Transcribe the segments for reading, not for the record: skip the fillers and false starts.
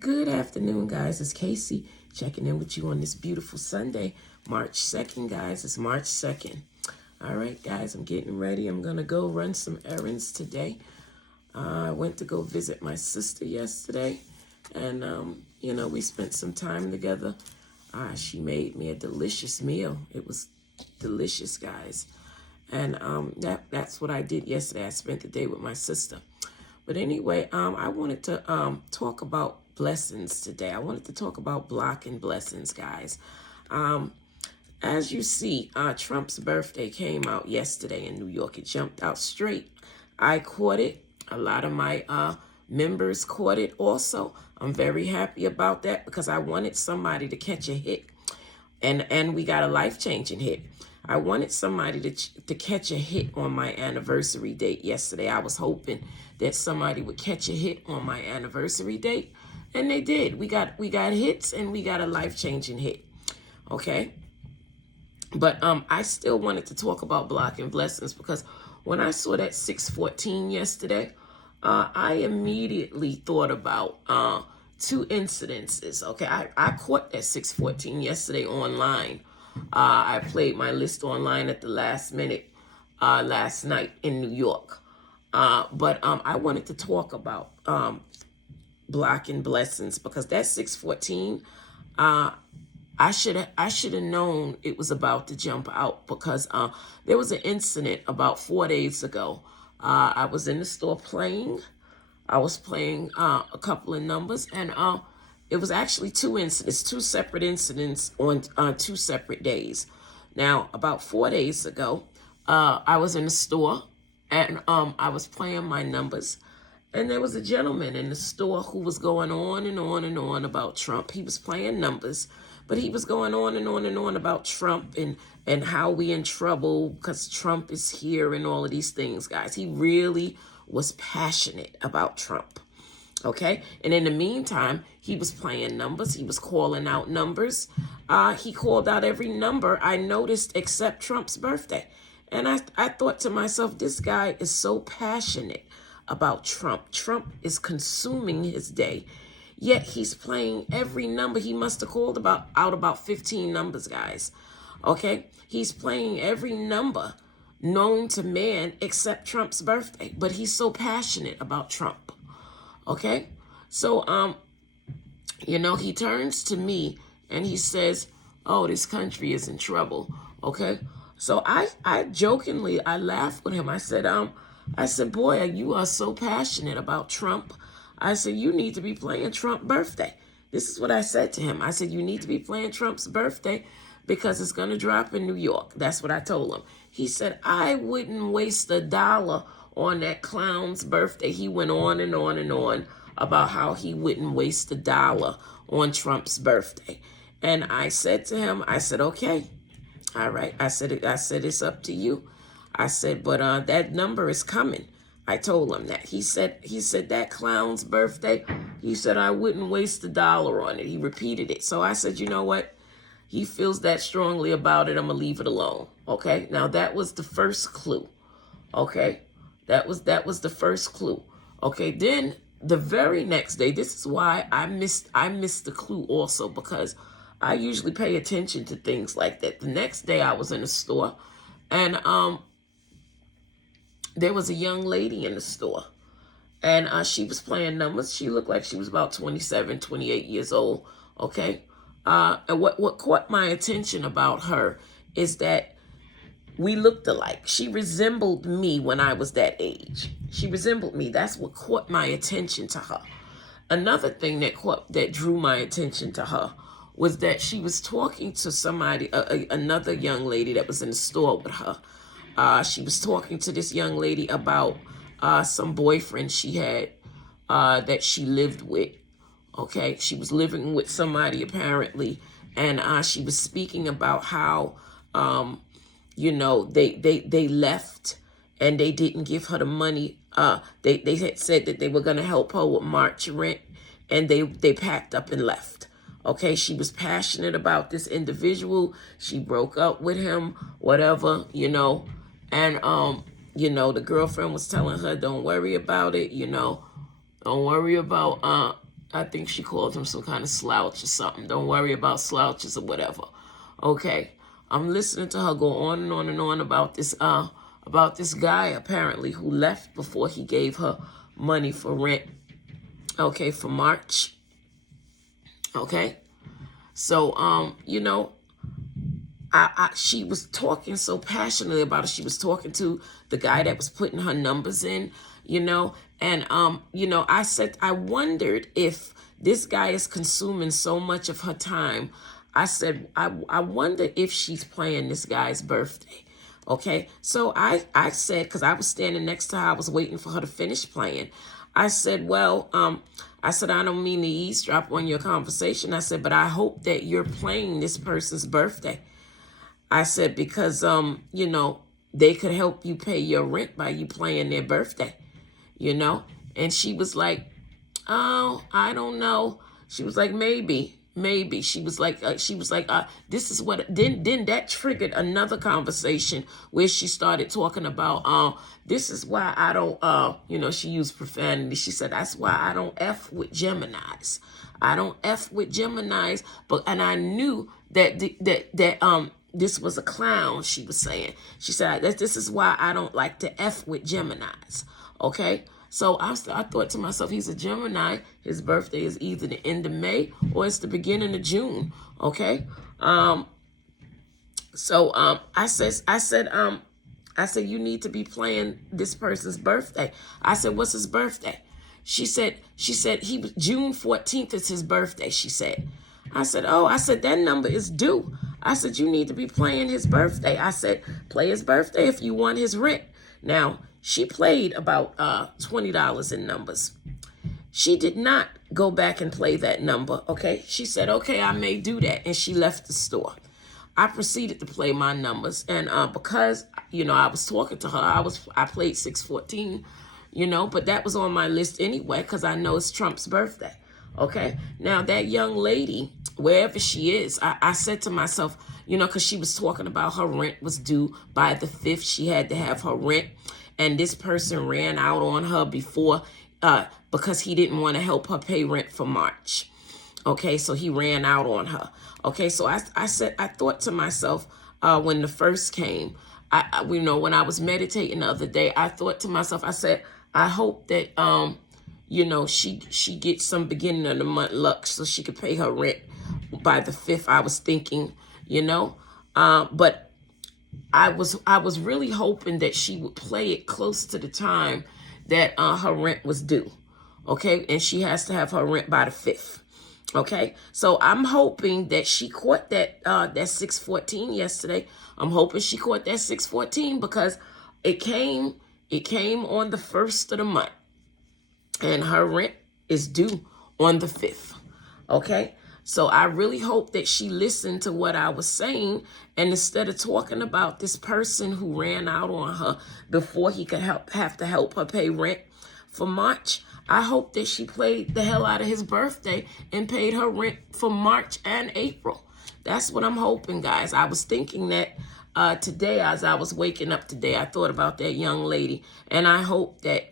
Good afternoon, guys. It's Casey checking in with you on this beautiful Sunday, March 2nd, guys. It's March 2nd. All right, guys, I'm getting ready. I'm going to go run some errands today. I went to go visit my sister yesterday, and, we spent some time together. She made me a delicious meal. It was delicious, guys. And that's what I did yesterday. I spent the day with my sister. But anyway, I wanted to talk about blessings today. I wanted to talk about blocking blessings, guys. As you see, Trump's birthday came out yesterday in New York. It jumped out straight. I caught it. A lot of my members caught it also. I'm very happy about that because I wanted somebody to catch a hit. And we got a life-changing hit. I wanted somebody to catch a hit on my anniversary date yesterday. I was hoping that somebody would catch a hit on my anniversary date, and they did. We got hits, and we got a life-changing hit. Okay? But I still wanted to talk about blocking blessings because when I saw that 614 yesterday, I immediately thought about two incidences. Okay, I caught that 614 yesterday online. I played my list online at the last minute last night in New York. But I wanted to talk about blocking blessings because that 614, I should have known it was about to jump out because there was an incident about 4 days ago. I was in the store playing. I was playing a couple of numbers, and it was actually two separate incidents on 2 separate days. Now, about 4 days ago, I was in the store, and I was playing my numbers, and there was a gentleman in the store who was going on and on and on about Trump. He was playing numbers, but he was going on and on and on about Trump and how we in trouble because Trump is here and all of these things, guys. He really was passionate about Trump. Okay. And in the meantime, he was playing numbers. He was calling out numbers. He called out every number I noticed except Trump's birthday. And I thought to myself, this guy is so passionate about Trump. Trump is consuming his day. Yet he's playing every number. He must have called out about 15 numbers, guys. Okay? He's playing every number known to man except Trump's birthday. But he's so passionate about Trump. Okay? So, he turns to me and he says, oh, this country is in trouble. Okay? So I jokingly, I laughed with him. I said, boy, you are so passionate about Trump. I said, you need to be playing Trump's birthday. This is what I said to him. I said, you need to be playing Trump's birthday because it's going to drop in New York. That's what I told him. He said, I wouldn't waste $1 on that clown's birthday. He went on and on and on about how he wouldn't waste $1 on Trump's birthday. And I said to him, I said, okay, all right. I said, it's up to you. I said, but that number is coming. I told him that. He said that clown's birthday, he said, I wouldn't waste $1 on it. He repeated it. So I said, you know what? He feels that strongly about it. I'm going to leave it alone. Okay. Now that was the first clue. Okay. That was the first clue. Okay. Then the very next day, this is why I missed the clue also because I usually pay attention to things like that. The next day I was in a store and there was a young lady in the store and she was playing numbers. She looked like she was about 27, 28 years old. Okay. And what caught my attention about her is that we looked alike. She resembled me when I was that age. She resembled me. That's what caught my attention to her. Another thing that drew my attention to her was that she was talking to somebody, another young lady that was in the store with her. She was talking to this young lady about some boyfriend she had that she lived with. Okay, she was living with somebody apparently, and she was speaking about how they left and they didn't give her the money. They had said that they were going to help her with March rent, and they packed up and left. Okay, she was passionate about this individual. She broke up with him, whatever, and the girlfriend was telling her, don't worry about it, don't worry about I think she called him some kind of slouch or something. Don't worry about slouches or whatever. Okay. I'm listening to her go on and on and on about this guy apparently who left before he gave her money for rent. Okay, for March. Okay. So you know, she was talking so passionately about it. She was talking to the guy that was putting her numbers in, you know, and you know, I said I wondered if this guy is consuming so much of her time. I said I wonder if she's playing this guy's birthday. Okay, so I said, because I was standing next to her, I was waiting for her to finish playing. I said, well, I said, I don't mean to eavesdrop on your conversation. I said, but I hope that you're playing this person's birthday. I said, because, you know, they could help you pay your rent by you playing their birthday, you know? And she was like, oh, I don't know. She was like, maybe. She was like, this is what, then that triggered another conversation where she started talking about, this is why I don't, you know, she used profanity. She said, that's why I don't F with Geminis. I don't F with Geminis, and I knew that, this was a clown, she was saying. She said, this is why I don't like to F with Geminis. Okay? So I thought to myself, he's a Gemini. His birthday is either the end of May or it's the beginning of June. Okay? I said, you need to be playing this person's birthday. I said, what's his birthday? She said he was June 14th is his birthday, she said. I said, oh, I said, that number is due. I said, you need to be playing his birthday. I said, play his birthday if you want his rent. Now, she played about $20 in numbers. She did not go back and play that number, okay? She said, okay, I may do that, and she left the store. I proceeded to play my numbers, and because, you know, I was talking to her, I played 614, you know, but that was on my list anyway because I know it's Trump's birthday, okay? Now, that young lady, wherever she is, I said to myself, you know, because she was talking about her rent was due by the 5th. She had to have her rent. And this person ran out on her before because he didn't want to help her pay rent for March. Okay, so he ran out on her. Okay, so I thought to myself when the first came, you know, when I was meditating the other day, I thought to myself, I said, I hope that, you know, she gets some beginning of the month luck so she could pay her rent by the 5th. I was thinking, you know, but I was really hoping that she would play it close to the time that her rent was due, okay? And she has to have her rent by the 5th, okay? So I'm hoping that she caught that 614 yesterday. I'm hoping she caught that 614 because it came on the 1st of the month, and her rent is due on the 5th, okay? So I really hope that she listened to what I was saying, and instead of talking about this person who ran out on her before he could have to help her pay rent for March, I hope that she played the hell out of his birthday and paid her rent for March and April. That's what I'm hoping, guys. I was thinking that today as I was waking up today, I thought about that young lady, and I hope that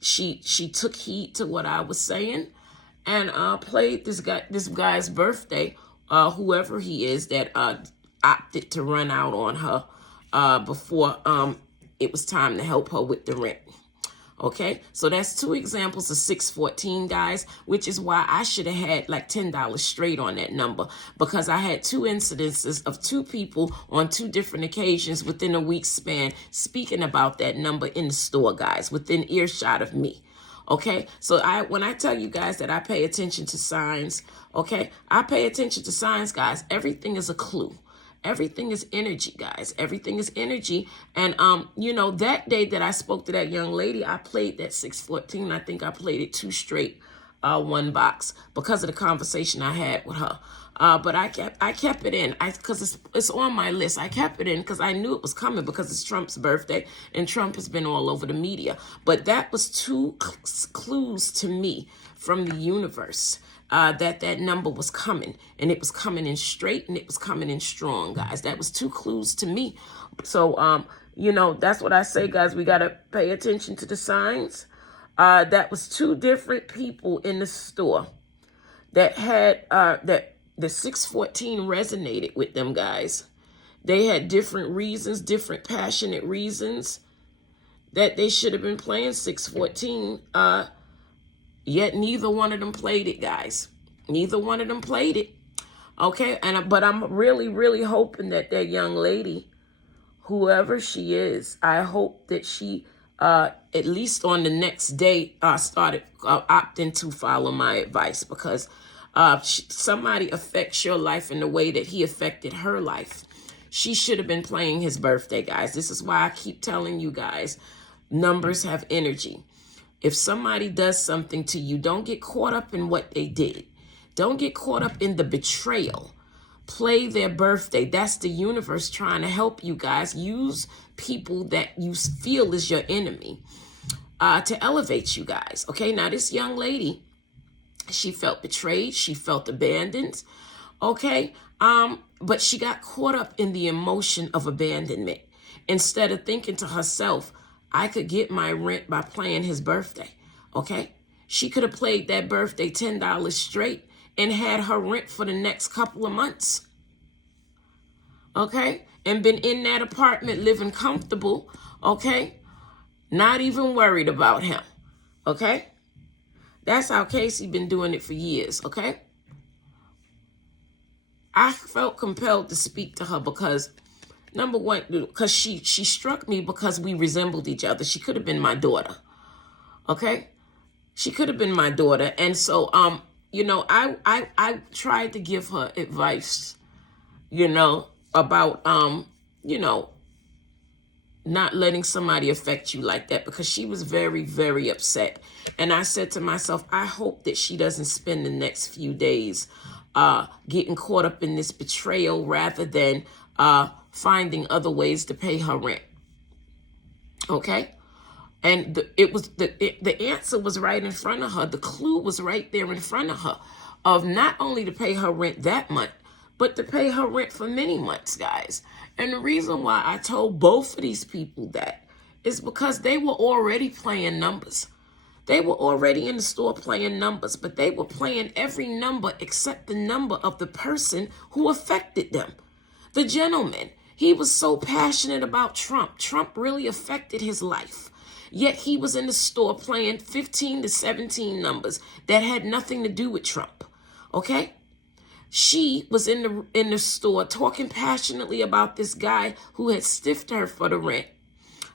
she took heed to what I was saying and played this guy's birthday, whoever he is that opted to run out on her before it was time to help her with the rent. Okay, so that's 2 examples of 614, guys, which is why I should have had like $10 straight on that number, because I had 2 incidences of 2 people on 2 different occasions within a week span speaking about that number in the store, guys, within earshot of me. Okay, so when I tell you guys that I pay attention to signs, okay, I pay attention to signs, guys. Everything is a clue. Everything is energy, guys. Everything is energy. And, you know, that day that I spoke to that young lady, I played that 614. I think I played it 2 straight, 1 box because of the conversation I had with her. But I kept it in because it's on my list. I kept it in because I knew it was coming because it's Trump's birthday and Trump has been all over the media. But that was 2 clues to me from the universe that number was coming, and it was coming in straight and it was coming in strong, guys. That was 2 clues to me. So, you know, that's what I say, guys. We got to pay attention to the signs. That was 2 different people in the store. that had that the 614 resonated with them, guys. They had different reasons, different passionate reasons that they should have been playing 614. Yet neither one of them played it, guys. Neither one of them played it. Okay, but I'm really, really hoping that young lady, whoever she is, I hope that she, at least on the next day, started opting to follow my advice, because somebody affects your life in the way that he affected her life. She should have been playing his birthday, guys. This is why I keep telling you guys, numbers have energy. If somebody does something to you, don't get caught up in what they did. Don't get caught up in the betrayal. Play their birthday. That's the universe trying to help you guys. Use people that you feel is your enemy to elevate you guys. Okay, now this young lady, she felt betrayed. She felt abandoned. Okay, but she got caught up in the emotion of abandonment instead of thinking to herself, I could get my rent by playing his birthday. Okay, she could have played that birthday $10 straight and had her rent for the next couple of months. Okay, and been in that apartment living comfortable. Okay, not even worried about him. Okay, that's how Casey been doing it for years. Okay, I felt compelled to speak to her because, number one, because she struck me because we resembled each other. She could have been my daughter. Okay, she could have been my daughter. And so you know, I tried to give her advice, you know, about you know, not letting somebody affect you like that, because she was very, very upset. And I said to myself, I hope that she doesn't spend the next few days getting caught up in this betrayal rather than finding other ways to pay her rent. Okay? And the answer was right in front of her. The clue was right there in front of her, of not only to pay her rent that month, but to pay her rent for many months, guys. And the reason why I told both of these people that is because they were already playing numbers. They were already in the store playing numbers, but they were playing every number except the number of the person who affected them. The gentleman, he was so passionate about Trump. Trump really affected his life. Yet he was in the store playing 15 to 17 numbers that had nothing to do with Trump. Okay? She was in the store talking passionately about this guy who had stiffed her for the rent.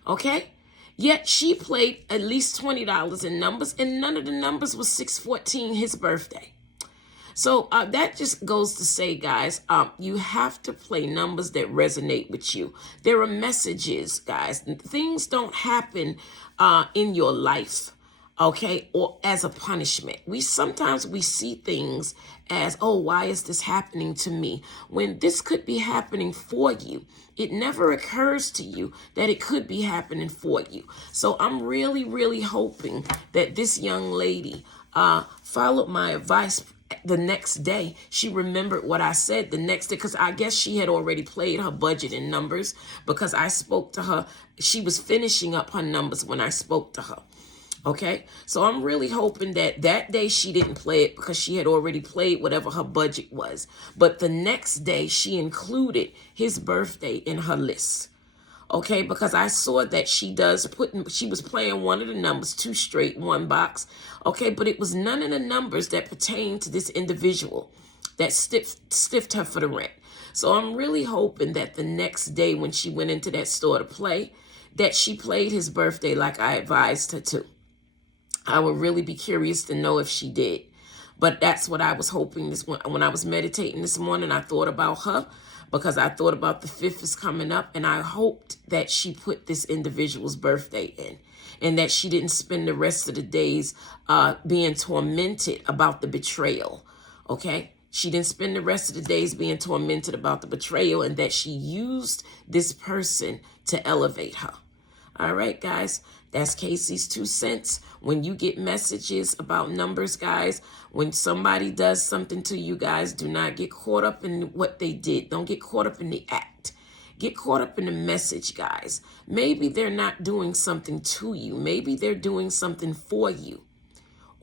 Okay? Yet she played at least $20 in numbers, and none of the numbers was 614, his birthday. So that just goes to say, guys, you have to play numbers that resonate with you. There are messages, guys. Things don't happen in your life, okay, or as a punishment. Sometimes we see things as, oh, why is this happening to me? When this could be happening for you. It never occurs to you that it could be happening for you. So I'm really, really hoping that this young lady followed my advice. The next day, she remembered what I said the next day, because I guess she had already played her budget in numbers, because I spoke to her. She was finishing up her numbers when I spoke to her. Okay, so I'm really hoping that day she didn't play it, because she had already played whatever her budget was. But the next day, she included his birthday in her list. Okay, because I saw that she was playing one of the numbers, 2 straight, 1 box. Okay, but it was none of the numbers that pertain to this individual that stiffed her for the rent. So I'm really hoping that the next day when she went into that store to play, that she played his birthday like I advised her to. I would really be curious to know if she did. But that's what I was hoping when I was meditating this morning. I thought about her, because I thought about the 5th is coming up, and I hoped that she put this individual's birthday in, and that she didn't spend the rest of the days being tormented about the betrayal. Okay? She didn't spend the rest of the days being tormented about the betrayal, and that she used this person to elevate her. All right, guys, that's Casey's 2 cents. When you get messages about numbers, guys, when somebody does something to you guys, do not get caught up in what they did. Don't get caught up in the act. Get caught up in the message, guys. Maybe they're not doing something to you. Maybe they're doing something for you.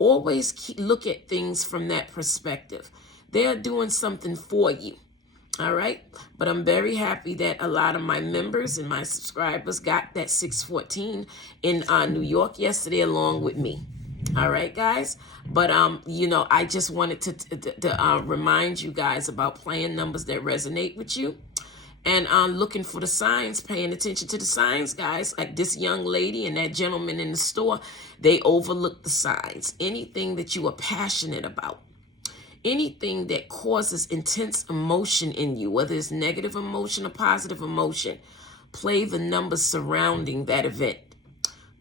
Always look at things from that perspective. They're doing something for you. All right. But I'm very happy that a lot of my members and my subscribers got that 614 in New York yesterday along with me. All right, guys. But, I just wanted to remind you guys about playing numbers that resonate with you. And looking for the signs, paying attention to the signs, guys. Like this young lady and that gentleman in the store, they overlook the signs. Anything that you are passionate about, anything that causes intense emotion in you, whether it's negative emotion or positive emotion, play the numbers surrounding that event.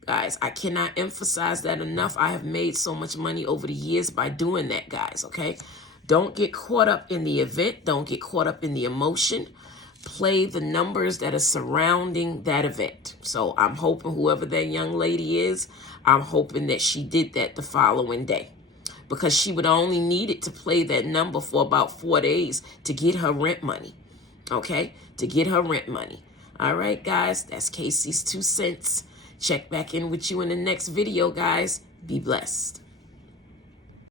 Guys, I cannot emphasize that enough. I have made so much money over the years by doing that, guys, okay? Don't get caught up in the event. Don't get caught up in the emotion. Play the numbers that are surrounding that event. So I'm hoping whoever that young lady is, I'm hoping that she did that the following day, because she would only need it to play that number for about 4 days to get her rent money. Okay? To get her rent money. All right, guys, that's Casey's 2 cents. Check back in with you in the next video, guys. Be blessed.